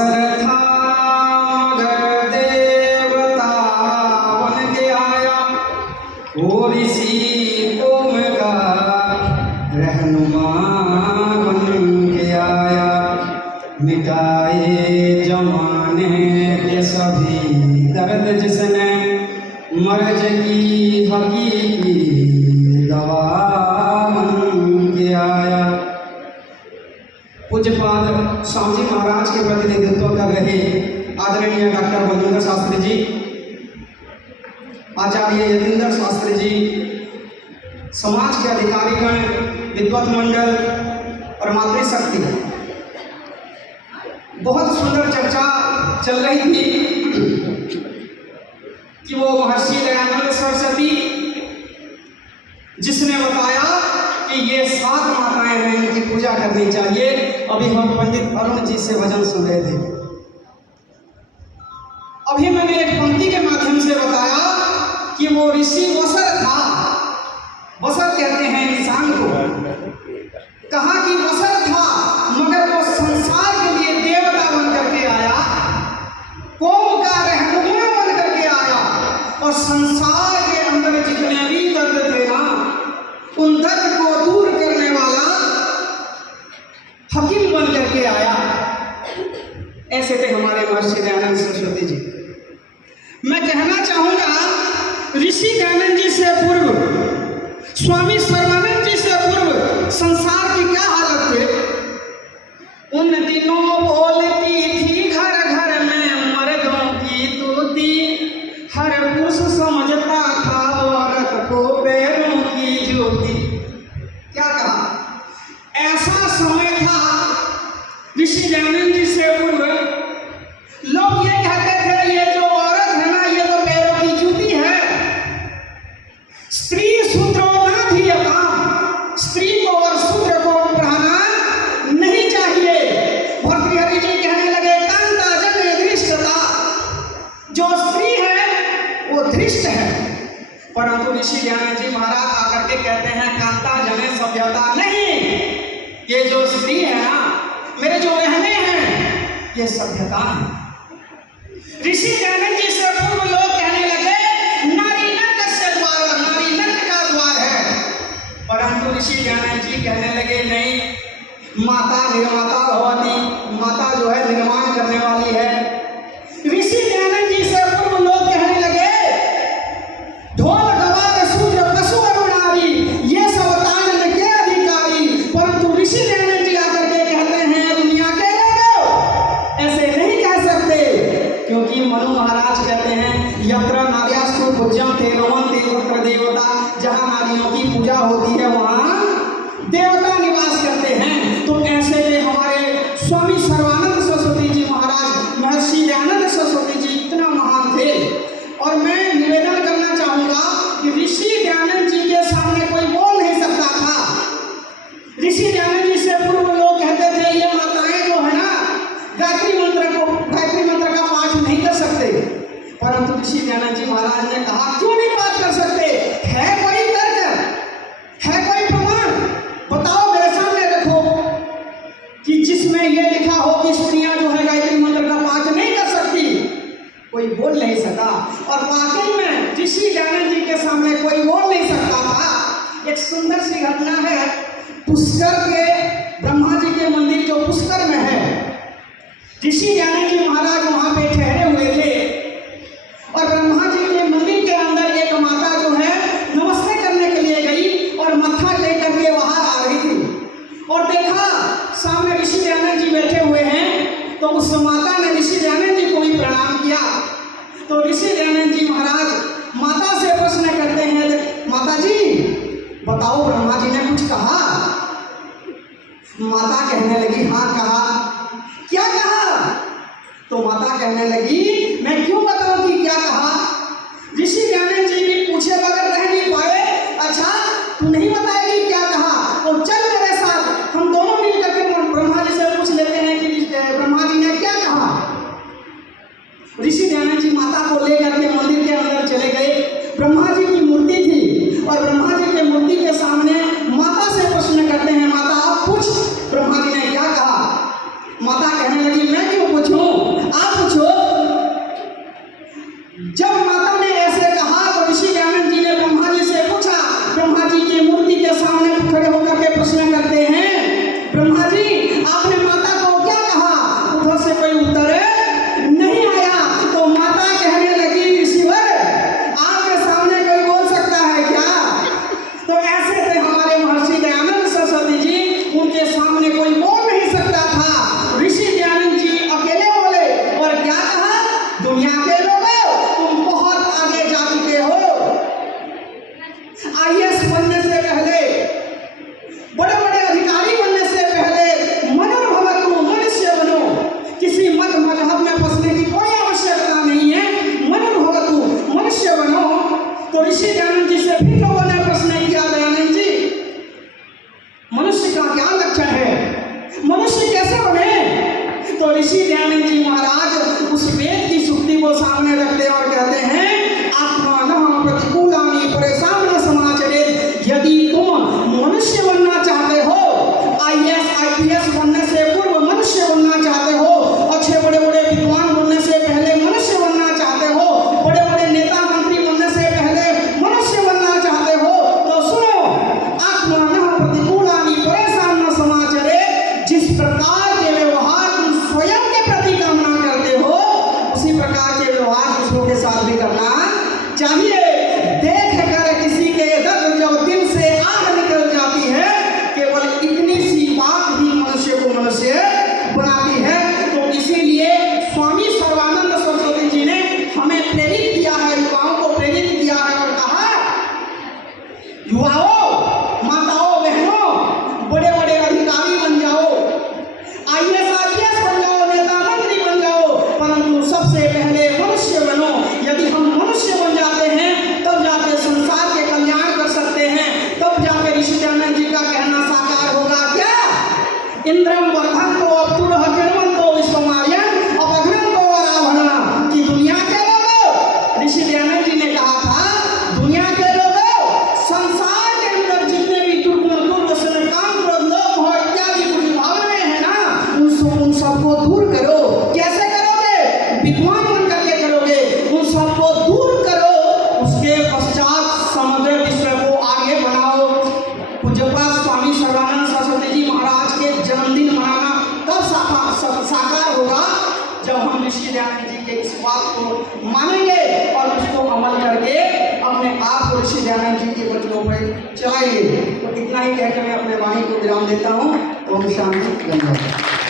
अवसर था मगर देवता बन के आया, वो ऋषि कौम का रहनुमा बन के आया। मिटाए जमाने के सभी दर्द जिसने, मर्ज की हकीकी दवा बन के आया। पूज्यपाद स्वामी जी महाराज के प्रतिनिधित्व कर रहे आदरणीय डॉक्टर बलविंदर शास्त्री जी, आचार्य यतीन्द्र शास्त्री जी, समाज के अधिकारीगण, विद्वत मंडल और मातृशक्ति, बहुत सुंदर चर्चा चल रही थी कि वो महर्षि दयानंद सरस्वती जिसने बताया कि ये 7 माताएं हैं, इनकी पूजा करनी चाहिए। अभी हम पंडित अरुण जी से वचन सुन रहे थे। अभी मैंने एक पंक्ति के माध्यम से बताया कि वो ऋषि वसर था। वसर कहते हैं इंसान को। कहा कि वसर था मगर वो संसार के लिए देवता बन करके आया, कौम का रहनुमा बन करके आया, और संसार के अंदर जितने भी दर्द थे ना, उन दर्द को दूर करने वाला हकीम बन करके आया। ऐसे थे हमारे महर्षि दयानंद सरस्वती जी। मैं कहना चाहूंगा ऋषि दयानंद जी से पूर्व, स्वामी सर्वानंद जी से पूर्व संसार की क्या हालत थे। उन दिनों बोलती थी घर घर में मर्दों की तूती, हर पुरुष समझता था औरत को पैरों की ज्योति। क्या कहा? ऐसा समय था ऋषि दयानंद जी से पूर्व, लोग ये कहते थे ये जो औरत है ना, ये तो पैरों की जूती है। स्त्री शूद्रोनाधियताम, स्त्री को और शूद्र को पढ़ाना नहीं चाहिए। भर्तृहरि जी कहने लगे कांता जन धृष्टता, जो स्त्री है वो धृष्ट है। परंतु ऋषि दयानंद जी महाराज आकर के कहते हैं कांता जन सभ्यता नहीं, ये जो स्त्री है ना, मेरे जो बहनें हैं, ये सभ्यता है। ऋषि दयानंद जी से पूर्व लोग कहने लगे नारी नर्क से द्वार, नारी नर्क का द्वार है। परंतु ऋषि दयानंद जी कहने लगे नहीं, माता निर्माता भवती, माता जो है निर्माण करने वाली है। ऋषि दयानंद जी से पूर्व लोग कहने लगे ढोल गवार शूद्र पशु और नारी, ये सब तान के अधिकारी। परंतु ऋषि दयानंद जी आकर के कहते हैं दुनिया के लोगों, ऐसे नहीं कह सकते, क्योंकि मनु महाराज कहते हैं यत्र नार्यास्तु पूज्यम ते रमन्ते तत्र देवता, जहाँ नारियों की पूजा होती है वहाँ देवता निवास करते हैं। तो ऐसे में हमारे स्वामी सर्वानंद सरस्वती जी महाराज, महर्षि दयानंद सरस्वती जी इतना महान थे। और मैं निवेदन करना चाहूंगा कि ऋषि दयानंद जी के सामने कोई बोल नहीं सकता था। ऋषि दयानंद जी से पूर्व लोग कहते थे ये माताएं जो है ना, गायत्री मंत्र का पाठ नहीं कर सकते। परंतु ऋषि दयानंद जी महाराज ने कहा क्यों नहीं पाठ कर सकते? है कोई तर्क, है कोई प्रमाण? बताओ, मेरे सामने रखो कि जिसमें यह लिखा हो कि स्त्रियां जो है गायत्री मंत्र का पाठ नहीं कर सकती। कोई बोल नहीं सका, और वाकई में ऋषि दयानंद जी के सामने कोई बोल नहीं सकता था। एक सुंदर सी घटना है, पुष्कर के ब्रह्मा जी के मंदिर जो पुष्कर में है, ऋषि दयानंद जी महाराज वहां पे ठहरे हुए थे, और ब्रह्मा जी के मंदिर के अंदर एक माता जो है नमस्ते करने के लिए गई और मत्था लेकर के बाहर आ रही थी, और देखा सामने ऋषि दयानंद जी बैठे हुए हैं। तो उस माता ने ऋषि दयानंद जी को भी प्रणाम किया। तो ऋषि दयानंद जी महाराज माता से प्रश्न करते हैं, माता जी बताओ ब्रह्मा जी ने कुछ कहा? माता कहने लगी हाँ कहा। क्या कहा? तो माता कहने लगी मैं क्यों बताऊं कि क्या कहा? ऋषि दयानंद जी भी पूछे बगैर रह नहीं पाए। अच्छा तू नहीं बताएगी क्या कहा? तो चल मेरे साथ, हम दोनों मिलकर के ब्रह्मा जी से पूछ लेते हैं कि ब्रह्मा जी ने क्या कहा। ऋषि दयानंद जी माता को लेकर के मंदिर के अंदर चले गए। ब्रह्मा जी की मूर्ति थी, और ब्रह्मा जी के मूर्ति के सामने माता से प्रश्न करते हैं, माता आप पूछ ब्रह्मा जी ने क्या कहा? माता कहने लगी मैं क्यों पूछूं, ऋषि दयानंद जी महाराज उस वेद की सुक्ति को सामने रखते हैं और कहते हैं आत्मानः प्रतिकूलानि परेशान न समाचरेत्। यदि तुम मनुष्य बनना चाहते हो, IAS IPS बनने से पूर्व मनुष्य बनना चाहते हो, अच्छे बड़े बड़े विद्वान बनने से पहले मनुष्य बनना चाहते हो, बड़े बड़े नेता मंत्री बनने से पहले मनुष्य बनना चाहते हो, तो सुनो, आत्मानः प्रतिकूलानि परेशान न समाचरेत्। जिस प्रकार के व्यवहार तुम स्वयं के प्रति कामना करते हो, उसी प्रकार के व्यवहार दूसरों के साथ भी करना चाहिए। देख कर किसी के दर्द जब दिल से आग निकल जाती है, केवल इतनी सी बात ही मनुष्य को मनुष्य बनाती है। तो इसीलिए स्वामी सर्वानंद सरस्वती जी ने हमें प्रेरित किया है, युवाओं को प्रेरित किया है और कहा, युवाओं, माताओं, बहनों, बड़े बड़े अधिकारी बन जाओ, IAS IPS बन जाओ, नेता मंत्री बन जाओ, परंतु सबसे पहले मनुष्य बनो। यदि हम मनुष्य बन जाते हैं तब जाके संसार के कल्याण कर सकते हैं, तब जाके ऋषि दयानंद जी का कहना साकार होगा। क्या? इंद्रम वर्धन्तो अप्तुरः किण्वन्तो विश्वमार्यं अपघ्नन्तो वराभणः। कि दुनिया के लोगों, ऋषि दयानंद जी ने कहा था, दुनिया के लोगों, संसार के अंदर जितने भी दुर्गुण, दुर्व्यसन, काम, क्रोध, लोभ, मोह इत्यादि बुरी भावनाएं हैं ना, उन सबको दूर करो। कैसे करोगे? विद्वान बन करके करोगे। उन सबको दूर करो, उसके पश्चात समग्र विश्व को आगे बढ़ाओ। पूज्यपाद स्वामी सर्वानंद सरस्वती जी महाराज के जन्मदिन मनाना कब साकार होगा? जब हम ऋषि दयानंद जी के इस बात को मानेंगे और उसको अमल करके अपने आप को ऋषि दयानंद जी के वचनों पर चलाएंगे। तो इतना ही कहकर मैं अपने वाणी को विराम देता हूँ। ओम शांति। धन्यवाद।